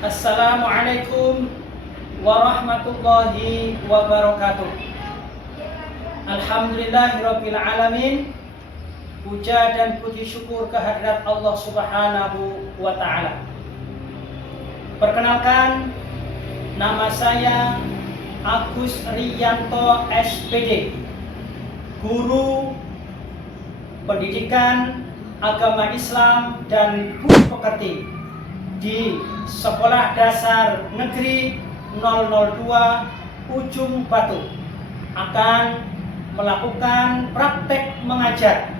Assalamualaikum warahmatullahi wabarakatuh. Alhamdulillahirabbil alamin. Puja dan puji syukur kehadirat Allah Subhanahu wa taala. Perkenalkan, nama saya Agus Riyanto SPD, guru pendidikan agama Islam dan guru pekerti di Sekolah Dasar Negeri 002 Ujung Batu, akan melakukan praktek mengajar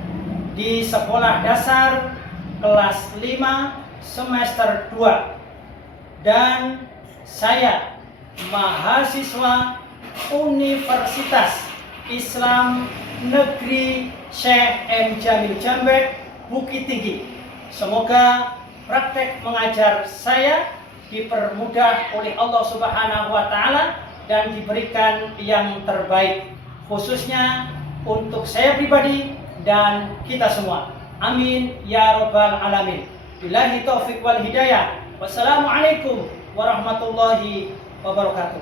di Sekolah Dasar kelas 5 semester 2, dan saya mahasiswa Universitas Islam Negeri Syekh M. Jamil Jambek, Bukit Tinggi. Semoga praktek mengajar saya dipermudah oleh Allah Subhanahu wa taala dan diberikan yang terbaik, khususnya untuk saya pribadi dan kita semua. Amin ya rabbal alamin. Billahi taufik wal hidayah. Wassalamualaikum warahmatullahi wabarakatuh.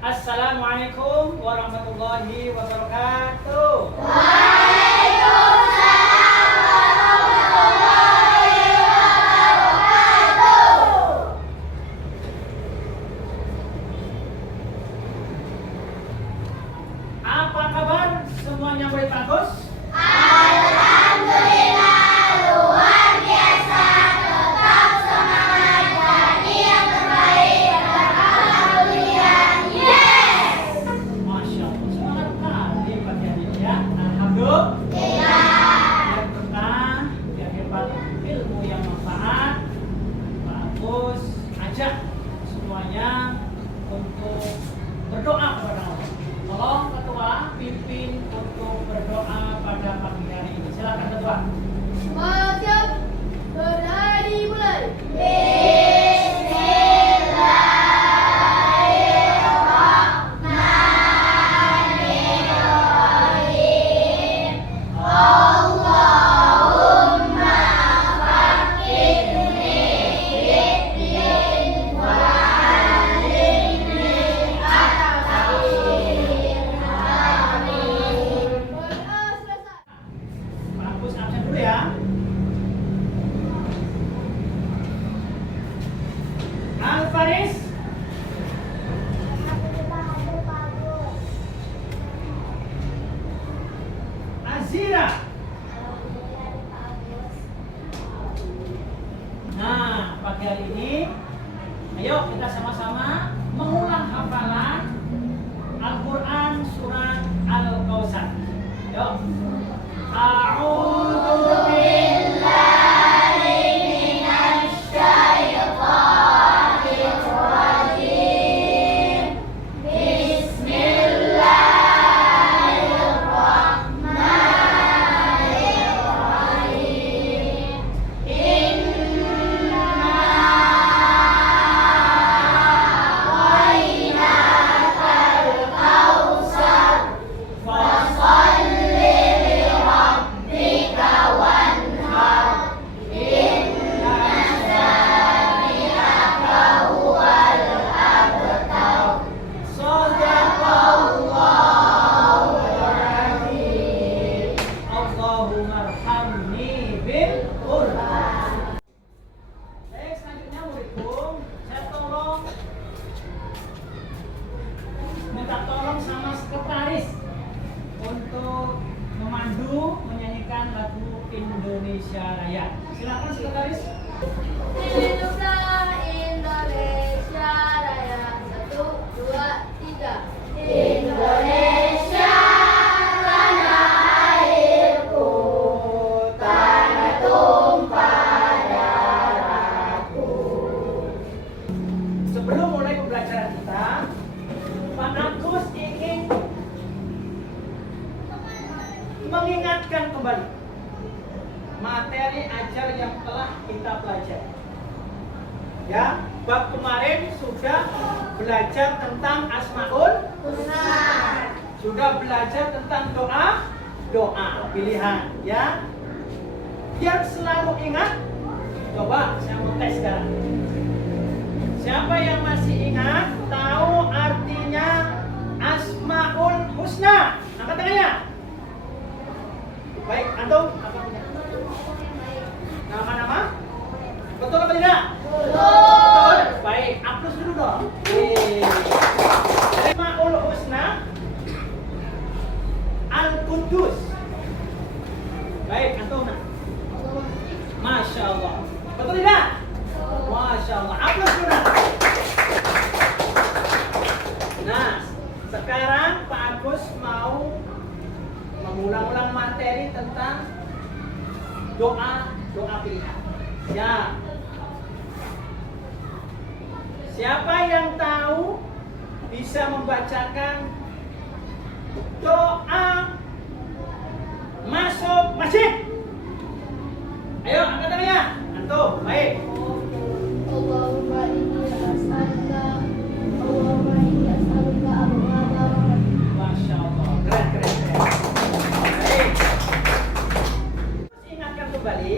Assalamualaikum warahmatullahi wabarakatuh. Waalaikumsalam warahmatullahi wabarakatuh. Apa kabar? Semuanya bagus? Alhamdulillah, luar biasa. Tetap semangat jadi yang terbaik. Alhamdulillah. Yes. Masya Allah, semangat kali pagi hari ini ya. Alhamdulillah. Biar berkah, biar hebat ilmu yang manfaat. Bagus. Ajak semuanya untuk berdoa kepada Allah. Tolong ketua pimpin untuk berdoa pada pagi hari ini. Silakan ketua. Siap. Berani mulai. Bismillahirrahmanirrahim. Allahumma fakirni fiddin wa alimni at-tafsir. Amin. Bagus, absen dulu ya. Al-Faris. Azira. Nah, pagi hari ini ayo kita sama-sama mengulang hafalan Al-Quran surat Al-Kautsar. Yuk. A'udzu billahi minasy syaithanir rajim. Bismillahirrahmanirrahim. Inna a'tainakal kautsar. Fasholli li rabbika ingatkan kembali materi ajar yang telah kita pelajari. Ya, bab kemarin sudah belajar tentang Asmaul Husna. Sudah belajar tentang doa pilihan, ya. Biar selalu ingat. Coba saya mau tes sekarang. Siapa yang masih ingat, tahu artinya Asmaul Husna? Angkat tangannya. Baik, antum apa punya? Nama-nama? Betul apa tidak? Betul. Baik, aplaus dulu dong. Asmaul Husna Al-Qudus. Baik, antum. Masya Allah. Betul tidak? Masya Allah. Aplaus dulu. Nah, sekarang Pak Agus mau mengulang-ulang materi tentang doa pilihan. Ya. Siapa yang tahu bisa membacakan doa masuk masjid? Ayo, angkat tangannya. Antum, baik. Allahumma inni as'aluka Allahumma inni as'aluka abwaba rahmatik. Masya Allah, keren. Baik. Ingatkan kembali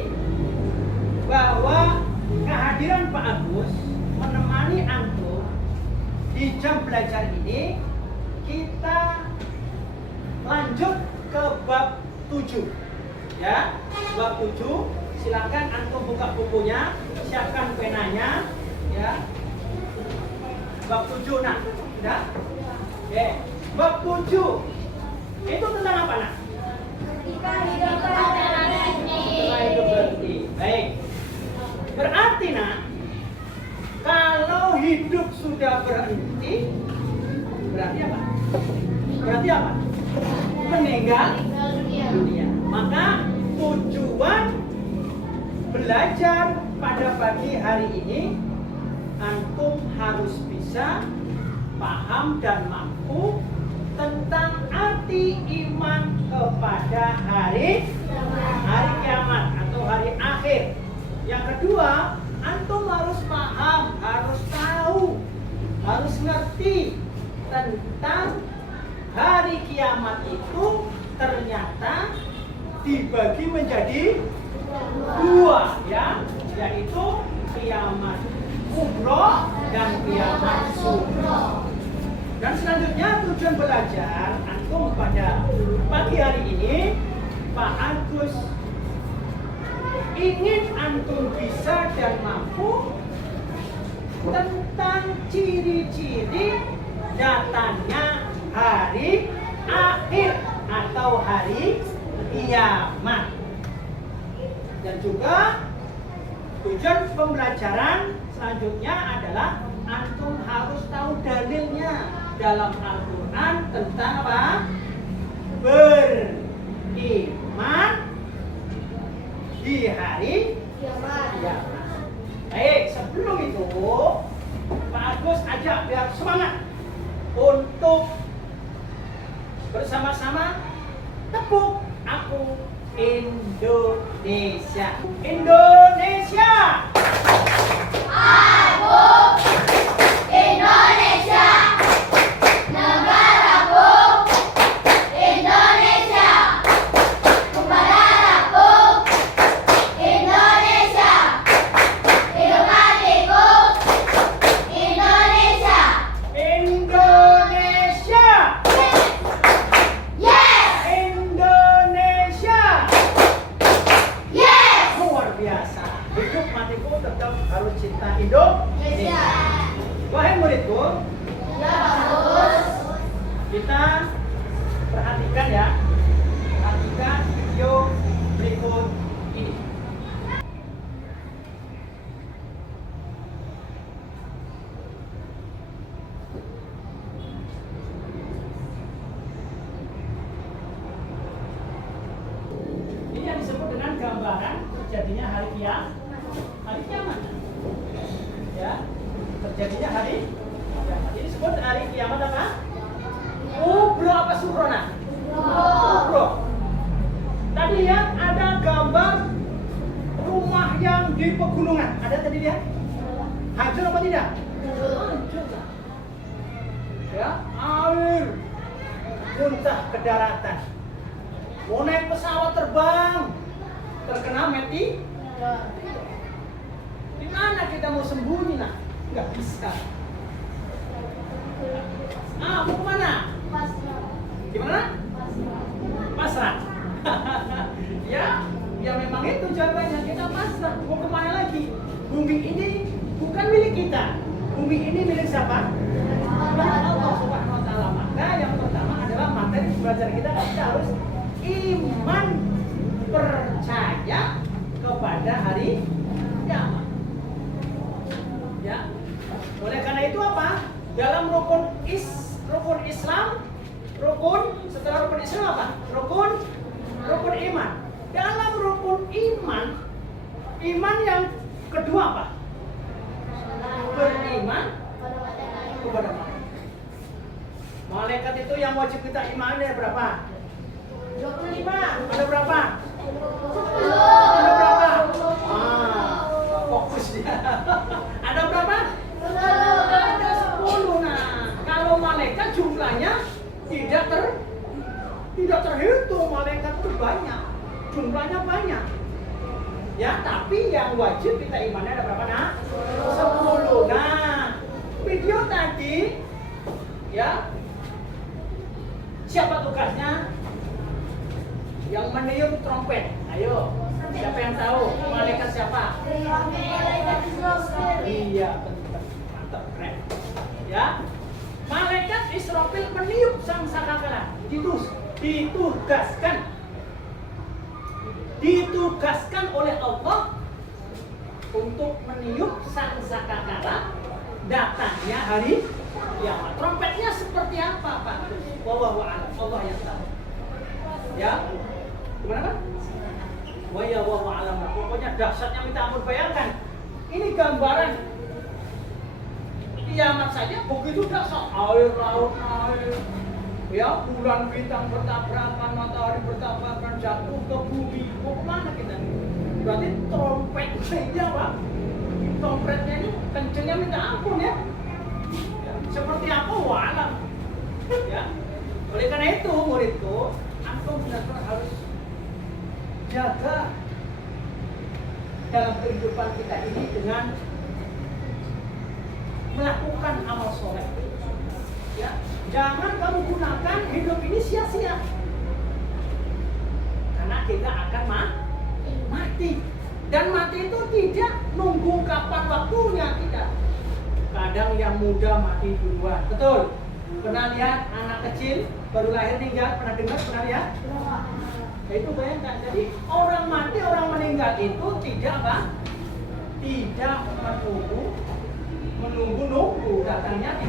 bahwa kehadiran Pak Agus menemani antum di jam belajar ini. Kita lanjut ke bab 7. Ya, bab 7. Silakan antum buka bukunya, siapkan penanya, ya. Bab 7, nah, sudah? Oke, bab 7 itu tentang apa, nak? Ketika hidup berhenti. Setelah hidup berhenti. Baik. Berarti, nak, kalau hidup sudah berhenti, berarti apa? Berarti apa? Meninggal dunia. Maka tujuan belajar pada pagi hari ini, antum harus bisa paham dan mampu tentang arti iman kepada hari kiamat atau hari akhir. Yang kedua, antum harus paham, harus tahu, harus ngerti tentang hari kiamat itu ternyata dibagi menjadi dua, ya, yaitu kiamat kubro dan kiamat sugro. Dan selanjutnya tujuan belajar antum pada pagi hari ini, Pak Agus ingin antum bisa dan mampu tentang ciri-ciri datangnya hari akhir atau hari kiamat. Dan juga tujuan pembelajaran selanjutnya adalah antum harus tahu dalilnya dalam Al-Quran tentang apa? Beriman di hari kiamat. Baik, sebelum itu Pak Agus ajak biar semangat untuk bersama-sama tepuk aku Indonesia. Indonesia. Aku Indonesia. Negaraku Indonesia. Kepadaku Indonesia. Hidup matiku Indonesia. Indonesia. Yes. Indonesia. Yes. Luar biasa. Hidup matiku tetap harus cinta Indonesia. Wahai muridku, Ya bagus. kita perhatikan ya. Perhatikan video berikut ini. Ini yang disebut dengan gambaran terjadinya hari kiamat. Ya, terjadinya hari kiamat. Ini disebut hari kiamat apa? Kubro apa sugro, nak? Kubro. Tadi lihat ada gambar rumah yang di pegunungan. Ada tadi lihat? Hancur apa tidak? Hancur. Ya, air muntah ke daratan. Mau naik pesawat terbang, terkena meti. Di mana kita mau sembunyi nak? Nggak bisa. Mau kemana? Gimana? Pasrah. ya memang itu jawabannya, kita pasrah. Mau kemana lagi? Bumi ini bukan milik kita. Bumi ini milik siapa? Allah Subhanahu wa Ta'ala. Maka yang pertama adalah materi belajar kita harus iman, percaya kepada hari kiamat. Ya. Oleh karena itu apa? Dalam rukun Islam, setelah rukun Islam apa? Rukun iman. Dalam rukun iman yang kedua apa? Beriman kepada malaikat. Malaikat itu yang wajib kita imani ada berapa? 25. Ada berapa? 10. Ada berapa? Fokus dia. Ada berapa? 10. Ada 10. Nah, kalau malaikat jumlahnya tidak terhitung. Malaikat itu banyak. Jumlahnya banyak. Ya, tapi yang wajib kita imani ada berapa? Nah, 10. Nah, video tadi ya, siapa tugasnya? Yang meniup trompet. Ayo, siapa yang tahu? Malaikat siapa? Malaikat Israfil. Iya, betul. Mantap, keren. Ya, malaikat Israfil meniup sangkakala. Ditugaskan oleh Allah untuk meniup sangkakala datangnya hari kiamat. Trompetnya seperti apa, Pak? Wallahu a'lam. Allah yang tahu. Ya, gimana Pak? Wallahu a'lam. Pokoknya dahsyatnya minta ampun. Bayangkan, ini gambaran kiamat saja begitu dahsyat. Air laut naik, ya, bulan bintang bertabrakan, matahari bertabrakan, jatuh ke bumi. Mau kemana kita? Berarti trompetnya Pak, trompetnya ini kencengnya minta ampun ya. Seperti apa? Walam. Ya. Oleh karena itu muridku, antum benar-benar harus jaga dalam kehidupan kita ini dengan melakukan amal soleh. Ya, jangan kamu gunakan hidup ini sia-sia. Karena kita akan mati. Dan mati itu tidak nunggu kapan waktunya, tidak. Kadang yang muda mati duluan. Betul? Pernah lihat anak kecil baru lahir meninggal? Pernah dengar? Pernah lihat? Ya, itu bayangkan. Jadi orang mati, orang meninggal itu tidak apa? Tidak menunggu datangnya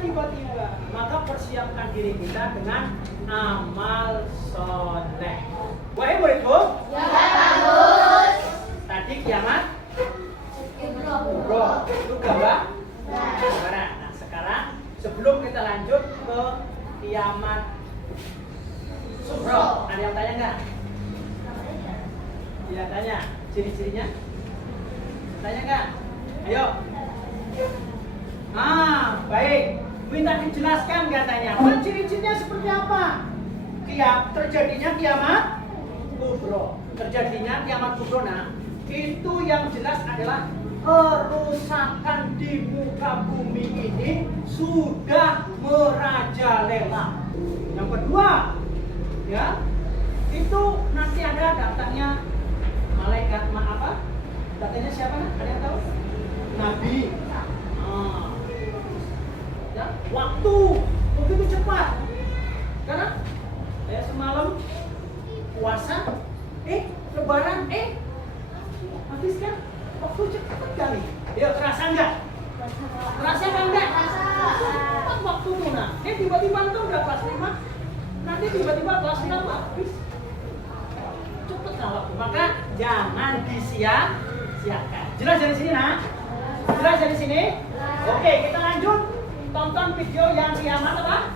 tiba-tiba. Maka persiapkan diri kita dengan amal soleh. Wahai muridku, Ya bagus. tadi kiamat kubro itu gambaran. Nah, sekarang sebelum kita lanjut ke kiamat sugro, ada yang tanya nggak? Iya, tanya ciri-cirinya. Tanya nggak? Ayo. Baik. Minta dijelaskan katanya. Ciri-cirinya seperti apa? Terjadinya kiamat kubro. Terjadinya kiamat kubro. Nah, itu yang jelas adalah kerusakan di muka bumi ini sudah merajalela. Yang kedua, ya, itu nanti ada datangnya malaikat apa? Datangnya siapa? Ada yang tahu? Nabi. Ya, waktu begitu cepat. Karena saya semalam puasa, lebaran, habis kan? Waktu cepat kali. Ya, terasa enggak? Terasa kan enggak? Cepat waktu tuh, nah. Tiba-tiba tuh udah kelas 5, nanti tiba-tiba kelas 6 habis. Cepet lah waktu. Maka jangan disia-siakan. Jelas dari sini, nah? Jelas dari sini? Oke, kita lanjut. Tonton video yang kiamat apa?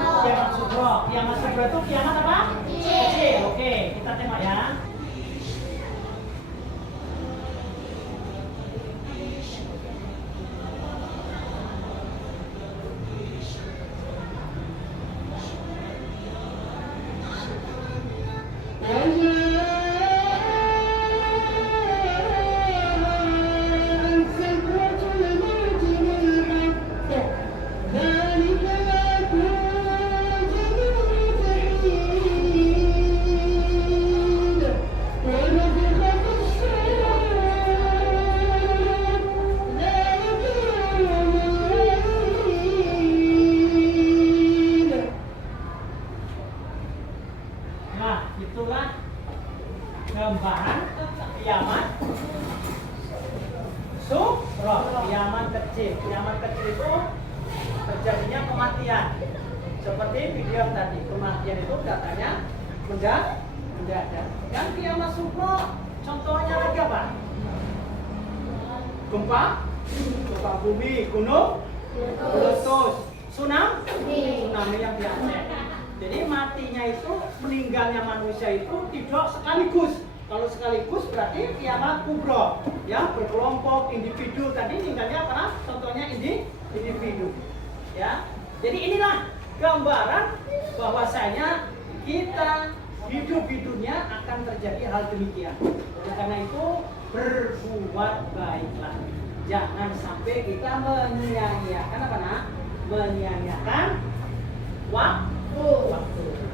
Kiamat Sugro. Kiamat Sugro itu kiamat apa? Kecil. Oke, kita tengok ya. Nah, itulah gambaran kiamat sugro, kiamat kecil. Kiamat kecil itu terjadinya kematian. Seperti video tadi, kematian itu katanya mendadak. Dan kiamat sugro contohnya lagi apa? Gempa bumi, gunung meletus, tsunami yang biasa. Jadi matinya itu, meninggalnya manusia itu tidak sekaligus. Kalau sekaligus berarti kiamat kubro, ya, berkelompok individu. Tadi meninggalnya karena contohnya individu, ya. Jadi inilah gambaran bahwasanya kita hidup di dunia akan terjadi hal demikian. Oleh karena itu berbuat baiklah. Jangan sampai kita menyia-nyiakan apa nak? Menyia-nyiakan waktu.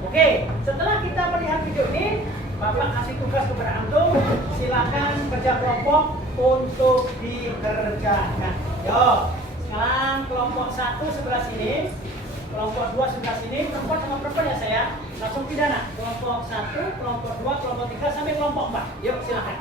Oke, setelah kita melihat video ini, Bapak kasih tugas kepada antum, silakan kerja kelompok untuk dikerjakan. Yo, sekarang kelompok 1 sebelah sini, kelompok 2 sebelah sini, perempuan sama perempuan ya saya, langsung pidana. Kelompok 1, kelompok 2, kelompok 3 sampai kelompok 4. Yuk, silakan.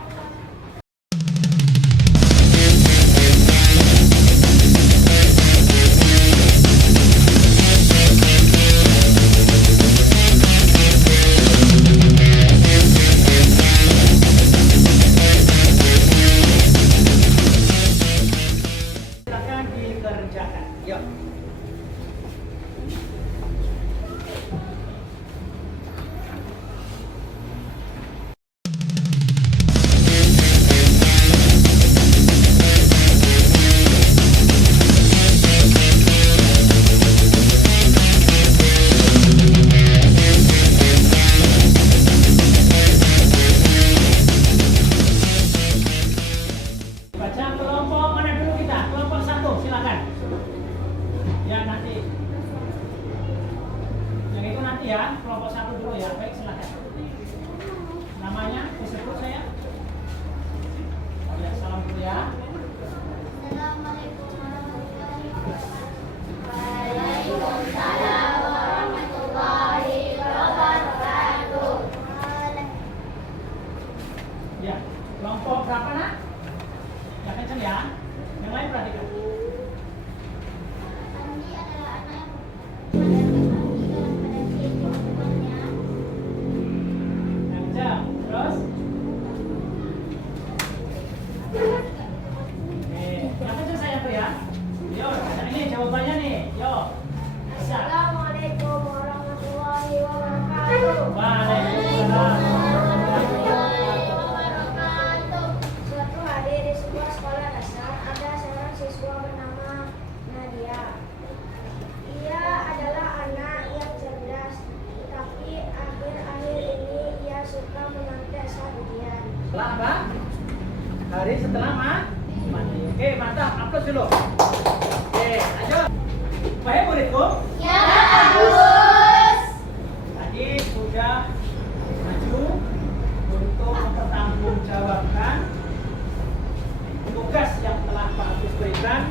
Ya, kelompok 1 dulu ya. Baik, silakan. Namanya disebut saya. Ya, salam dulu ya. Assalamualaikum warahmatullahi wabarakatuh. Waalaikumsalam warahmatullahi wabarakatuh. Ya, kelompok berapa nak? Ya, kenceng ya. Yang lain perhatikan. Andi adalah anak yang Terus? Yang kecil saya tuh ya. Yo, ini jawabannya nih. Yo. Assalamualaikum warahmatullahi wabarakatuh. Waalaikumsalam. Suatu hari di sebuah sekolah dasar ada seorang siswa bernama Nadia. Ia adalah anak yang cerdas, tetapi akhir-akhir ini ia suka menyantai saat ujian. Setelah apa? Hari setelah mati. Oke, mantap. Aplaus dulu. Oke, lanjut. Baik, muridku. Ya, bagus. Tadi sudah maju untuk mempertanggungjawabkan tugas yang telah Pak Agus berikan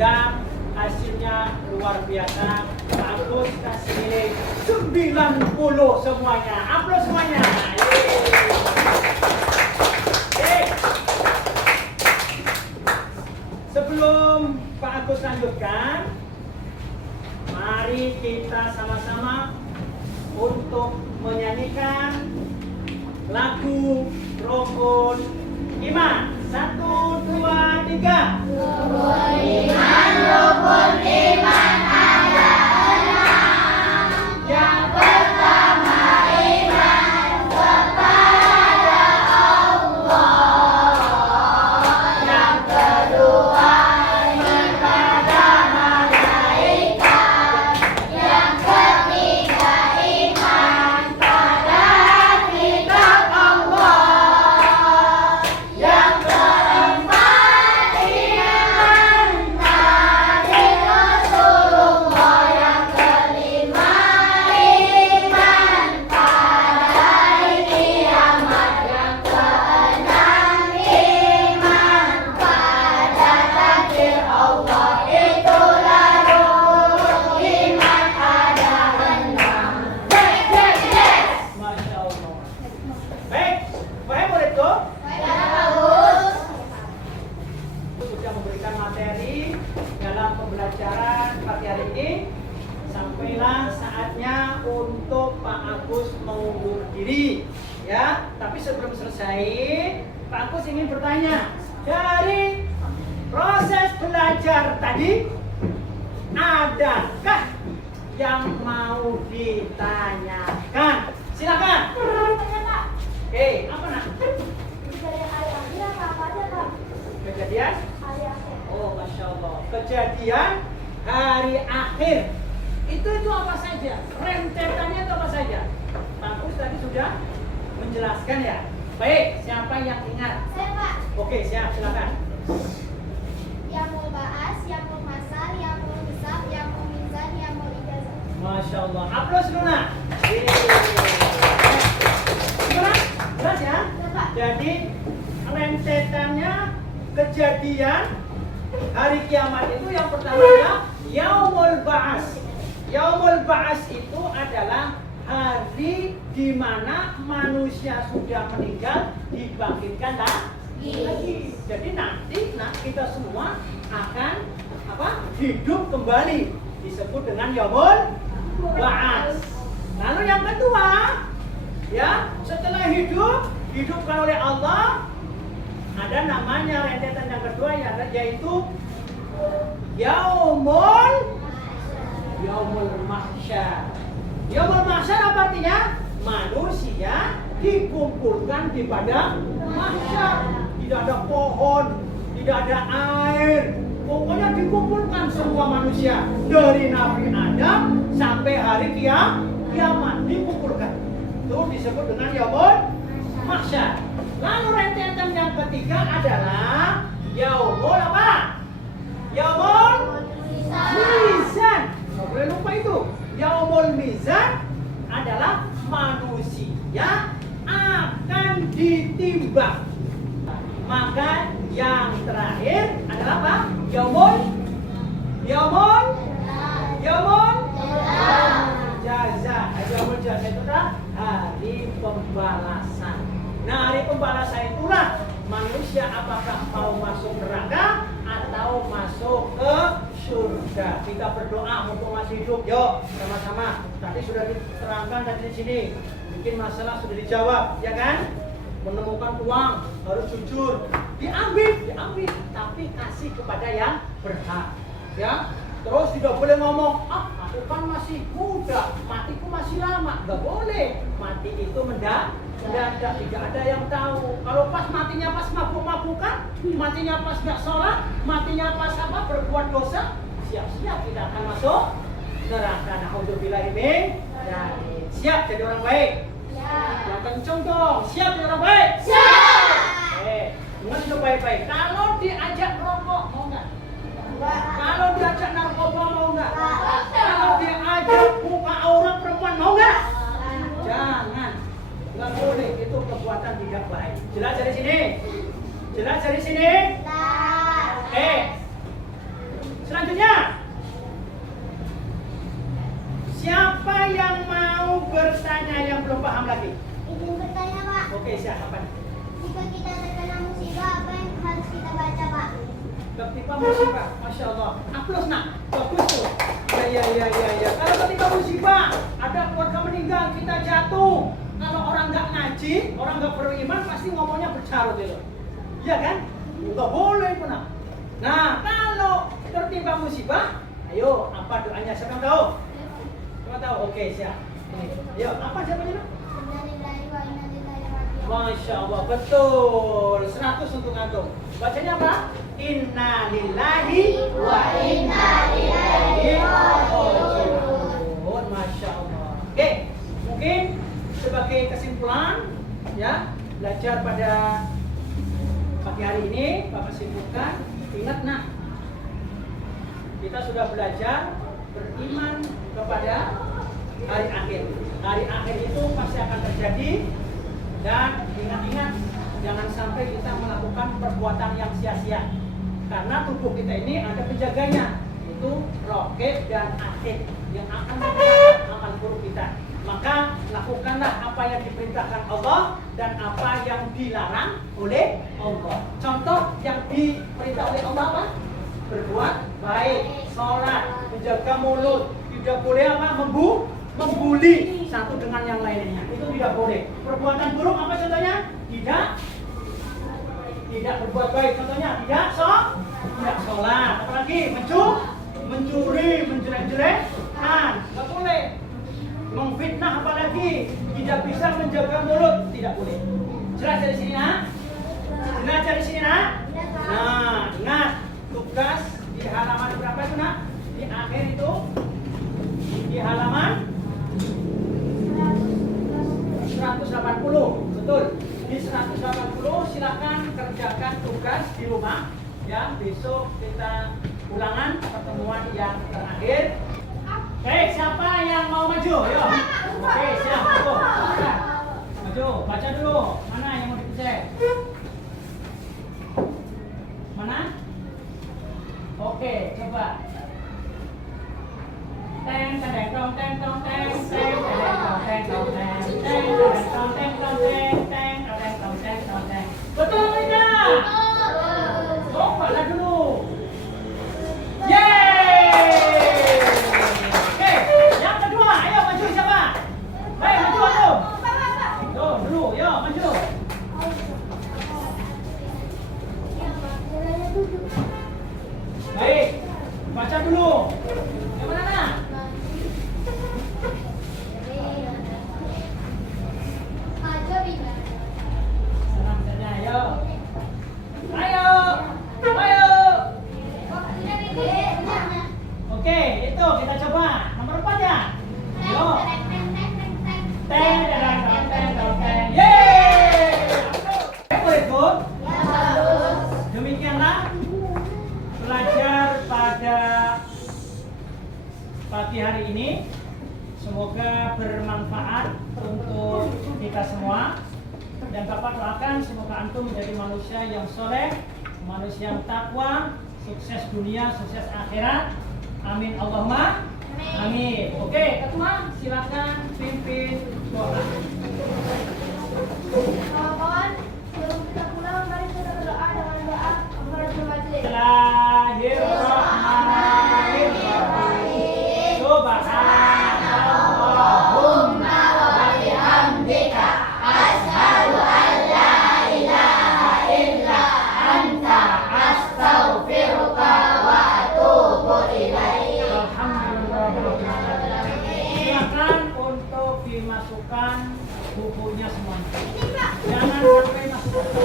dan hasilnya luar biasa. Pak Agus kasih nilai 90 semuanya. Aplaus semuanya. Sebelum Pak Agus lanjutkan, mari kita sama-sama untuk menyanyikan lagu Rukun Iman. 1, 2, 3. Rukun iman ada 6. baiklah, saatnya untuk Pak Agus mengundur diri, ya. Tapi sebelum selesai, Pak Agus ingin bertanya, dari proses belajar tadi, adakah yang mau ditanyakan? Silakan. Oke, apa nak? Kejadian hari akhir apa aja, Pak? Kejadian? Hari akhir. Oh, masya Allah. Kejadian hari akhir. Itu apa saja? Rentetannya itu apa saja? Pak Agus tadi sudah menjelaskan ya. Baik, siapa yang ingat? Saya, Pak. Oke, siap, silakan. Yaumul Ba'as, Yaumul Masar, Yaumul Hisab, Yaumul Mizan, Yaumul Ijazah. Masya Allah. Aplaus Luna. Gimana? Jelas ya? Ya, Pak. Jadi rentetannya kejadian hari kiamat itu yang pertamanya Yaumul Ba'as. Yaumul Ba'as itu adalah hari di mana manusia sudah meninggal dibangkitkan lagi. Jadi nanti kita semua akan hidup kembali, disebut dengan Yaumul Ba'as. Lalu yang kedua, ya, setelah hidupkan oleh Allah, ada namanya rentetan yang kedua yaitu Yaumul Mahsyar. Yaumul Mahsyar apa artinya? Manusia dikumpulkan di padang mahsyar. Tidak ada pohon, tidak ada air. Pokoknya dikumpulkan semua manusia dari Nabi Adam sampai hari kiamat dikumpulkan. Itu disebut dengan Yaumul Mahsyar. Lalu rentetan yang ketiga adalah Yaumul apa? Yaumul Mizan. Nggak boleh lupa itu. Yaumul Mizan adalah manusia akan ditimbang. Maka yang terakhir adalah apa? Yaumul Jaza. Yaumul Jaza itu adalah hari pembalasan. Nah, hari pembalasan itulah manusia apakah mau masuk neraka atau masuk ke surga. Kita berdoa untuk masih hidup. Yuk, sama-sama. Tadi sudah diterangkan tadi di sini. Mungkin masalah sudah dijawab, ya kan? Menemukan uang harus jujur, diambil, tapi kasih kepada yang berhak. Ya, terus tidak boleh ngomong, aku kan masih muda, matiku masih lama. Nggak boleh. Mati itu mendadak, tidak ada yang tahu. Kalau pas matinya pas mabuk-mabukan, matinya pas nggak sholat, matinya pas berbuat dosa, siap-siap kita akan masuk neraka. Na'udzubillahi min dzalik. Siap jadi orang baik. Yang kenceng dong, siap jadi orang baik. Siap. Dengar itu baik-baik. Kalau diajak rokok mau nggak? Kalau diajak narkoba mau nggak? Kalau diajak buka aurat perempuan mau nggak? Jangan. Nggak boleh, itu perbuatan tidak baik. Jelas dari sini? Jelas dari sini? Selanjutnya, siapa yang mau bertanya yang belum paham lagi? Izin bertanya, Pak. Oke, siapa? Jika kita terkena musibah, apa yang harus kita baca, Pak? Ketika musibah, masya Allah. Aplaus nak, bagus tuh. Ya. Kalau ketika musibah, ada keluarga meninggal, kita jatuh. Kalau orang nggak ngaji, orang nggak beriman, pasti ngomongnya bercarut itu. Iya kan? Nggak boleh itu nak. Nah, kalau tertimpa musibah, ayo apa doanya? Siapa yang tahu? Siapa tahu? Oke, siap. Ini. Ayo, apa jawabannya nak? Masya Allah, betul. 100 untuk antum. Bacanya apa? Inna lillahi wa inna ilaihi raji'un. Masya Allah. Oke, mungkin sebagai kesimpulan, ya, belajar pada pagi hari ini, Bapak simpulkan. Ingat nak, kita sudah belajar beriman kepada hari akhir. Hari akhir itu pasti akan terjadi. Dan ingat-ingat, jangan sampai kita melakukan perbuatan yang sia-sia. Karena tubuh kita ini ada penjaganya, yaitu rohib dan atid yang akan melakukan amal buruk kita. Maka lakukanlah apa yang diperintahkan Allah dan apa yang dilarang oleh Allah. Contoh yang diperintah oleh Allah apa? Berbuat baik, sholat, menjaga mulut, tidak boleh apa? Membuli satu dengan yang lainnya. Itu tidak boleh. Perbuatan buruk apa contohnya? Tidak berbuat baik. Contohnya tidak sholat. Apalagi mencuri, menjelek-jelekan. Tidak boleh. Memfitnah apalagi. Tidak bisa menjaga mulut. Tidak boleh. Jelas dari sini, nak? Jelas dari sini, nak? Nah, ingat tugas di halaman berapa itu, nak? Di akhir itu di halaman 180. Betul. Di 180 silakan kerjakan tugas di rumah. Ya, besok kita ulangan pertemuan yang terakhir. Oke, siapa yang mau maju? Yo. Oke, siap. Maju, baca dulu. Mana yang mau dicek? Mana? Oke, coba. Teng teng tong teng tong teng teng tong teng tong teng teng tong teng tong teng teng tong teng tong teng. Betul tidak? Oh, baca dulu. Yeay! Oke, yang kedua, ayo maju siapa? Baik, maju atuh. Tuh, dulu, yo maju. Baik, baca dulu. Yang mana? Senang saja, ayo. Ayo. Oke, itu kita coba. Nomor 4 ya. Yo. Teng teng teng teng teng. Yeay! Boleh ikut? Demikianlah belajar pada pagi hari ini. Semoga bermanfaat untuk kita semua. Dan Bapak doakan semoga antum menjadi manusia yang soleh, manusia yang takwa, sukses dunia, sukses akhirat. Amin Allahumma amin. Oke, ketua silakan pimpin doa. Kawan-kawan, sebelum kita pulang, mari kita berdoa dengan doa kafaratul majlis. Bismillahirrahmanirrahim. Subhanallahumma wa bihamdika asyhadu an la ilaha illa anta astaghfiruka wa atubu ilaik. Alhamdulillah. Silakan untuk dimasukkan bukunya semuanya. Jangan sampai masuk ke